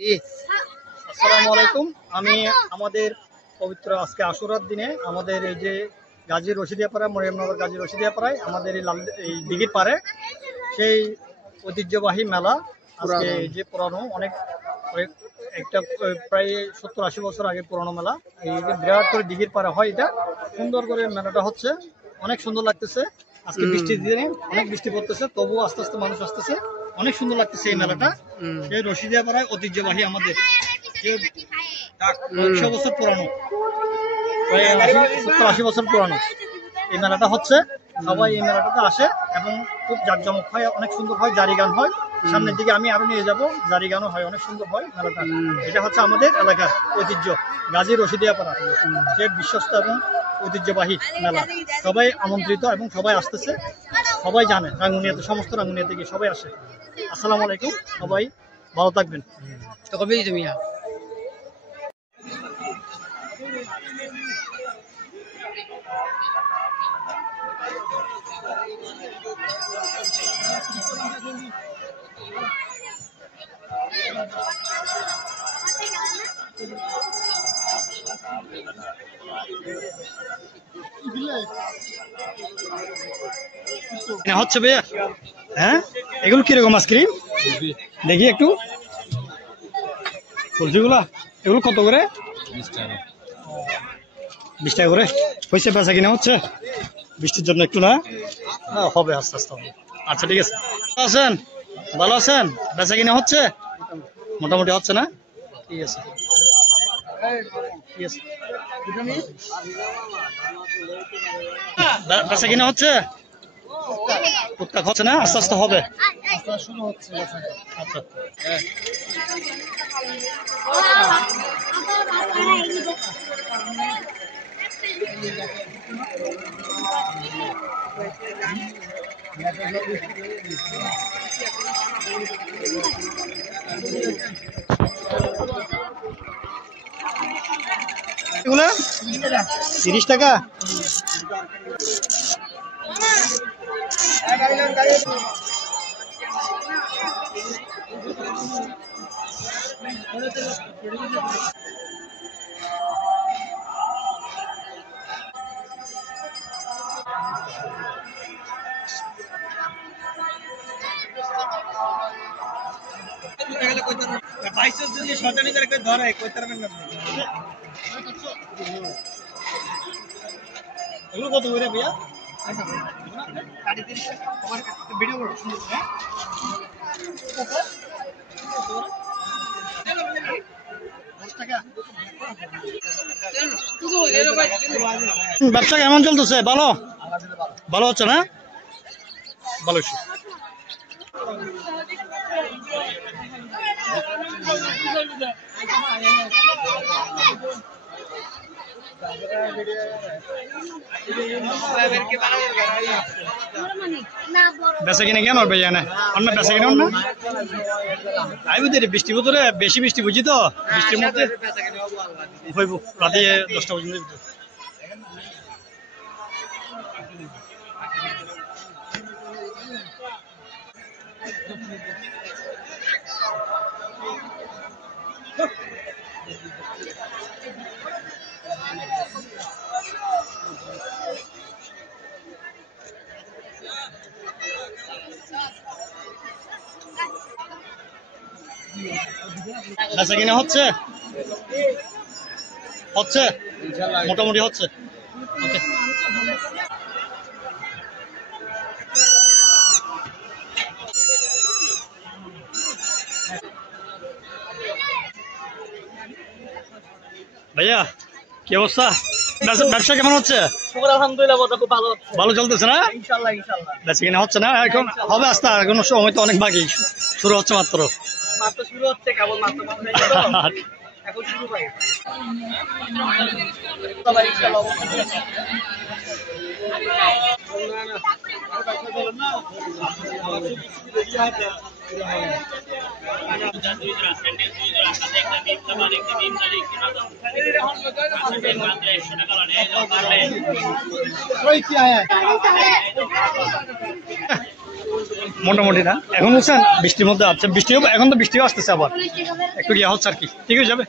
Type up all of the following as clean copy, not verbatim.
জি, আসসালামু আলাইকুম। আমি আমাদের পবিত্র আজকে আশুরার দিনে আমাদের এই যে গাজী রশিদিয়াপাড়া, মরিয়মনগর গাজী রশিদিয়াপাড়ায় আমাদের এই দিঘির পাড়ে সেই ঐতিহ্যবাহী মেলা আজকে এই যে পুরানো অনেক একটা প্রায় 70-80 বছর আগে পুরানো মেলা। এই যে বিরাট করে দিঘির পাড়ে হয়, এটা সুন্দর করে মেলাটা হচ্ছে, অনেক সুন্দর লাগতেছে। আজকে বৃষ্টির দিনে অনেক বৃষ্টি পড়তেছে, তবুও আস্তে আস্তে মানুষ আসতেছে, অনেক সুন্দর লাগতেছে এই মেলাটা। এই রশিদিয়াপাড়ায় ঐতিহ্যবাহী আমাদের 100 বছর পুরানো, প্রায় 70-80 বছর পুরানো এই মেলাটা হচ্ছে। সবাই এই মেলাটাতে আসে এবং খুব জাঁকজমক হয়, অনেক সুন্দর হয়, জারি গান হয়। সামনের দিকে আমি আরো নিয়ে যাব, জারি গানও হয়, অনেক সুন্দর হয় মেলাটা। এটা হচ্ছে আমাদের এলাকার ঐতিহ্য গাজী রশিদিয়াপাড়া, সে বিশ্বস্ত এবং ঐতিহ্যবাহী মেলা। সবাই আমন্ত্রিত এবং সবাই আসতেছে, সবাই জানে। রাঙ্গুনিয়াতে, সমস্ত রাঙ্গুনিয়া থেকে সবাই আসে। আসসালামু আলাইকুম, সবাই ভালো থাকবেন। তো কবে তুমি হচ্ছে ভাইয়া? হ্যাঁ, এগুলো কিরকম আইসক্রিম দেখি একটু, কুলফিগুলা এগুলো কত করে? 20 টাকা করে হয়েছে। বেচা কিনা হচ্ছে বৃষ্টির জন্য একটু না, হবে আস্তে আস্তে হবে। আচ্ছা ঠিক আছে, আছেন? ভালো আছেন? বেচা কিনা হচ্ছে মোটামুটি, হচ্ছে না? ঠিক আছে ঠিক আছে। বেচা কিনা হচ্ছে, টুকটাক হচ্ছে না, আস্তে আস্তে হবে। আচ্ছা এগুলো 30 টাকা। এগুলো কত করে ভাইয়া? ভিডিও করো সুন্দর করে। ব্যবসা কেমন চলতেছে? ভালো ভালো হচ্ছে না? ভালো হচ্ছে। বেচা কিনে কেন ভাইয়া? না অন্য বেচা কিনে না, আমি বুঝি বৃষ্টি ভিতরে বেশি বৃষ্টি বুঝি তো, বৃষ্টির মধ্যে হইব রাতে 10টা পর্যন্ত। বেচা কিনা হচ্ছে হচ্ছে মোটামুটি হচ্ছে। ওকে, ভাইয়া কি অবস্থা? ব্যবসা কেমন হচ্ছে? আলহামদুলিল্লাহ, খুব ভালো হচ্ছে। ভালো চলতেছে না? ইনশাআল্লাহ ইনশাআল্লাহ। বেচা কিনা হচ্ছে না এখন? হবে আস্তে, এখন সময় তো অনেক বাকি, শুরু হচ্ছে মাত্র। মাত্র শুরু হচ্ছে, কেবল মাত্র এখন শুরু ভাই। মোটামুটি না এখন বুঝছেন বৃষ্টির মধ্যে আছে, বৃষ্টিও এখন তো বৃষ্টিও আসতেছে, আবার একটু ইয়ে হচ্ছে আর কি, ঠিক হয়ে যাবে।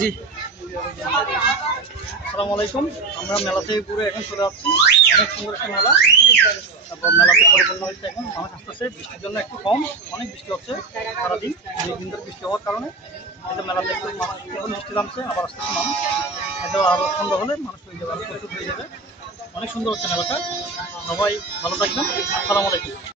জি, আসসালামু আলাইকুম। আমরা মেলা থেকে ঘুরে এখন চলে যাচ্ছি, অনেক সুন্দর একটা মেলা। তারপর মেলাতে পরিপূর্ণ হয়েছে, এখন মানুষ আসতেছে, বৃষ্টির জন্য একটু কম, অনেক বৃষ্টি হচ্ছে সারাদিন, অনেকদিন ধরে বৃষ্টি হওয়ার কারণে হয়তো মেলাতে একটু মানুষ এখন বৃষ্টি নামছে, আবার আসতেছে মানুষ, হয়তো আরও সন্ধ্যা হলে মানুষ হয়ে যাবে, আরও প্রচুর হয়ে যাবে। অনেক সুন্দর হচ্ছে মেলাটা, সবাই ভালো থাকবেন। আসসালামু আলাইকুম।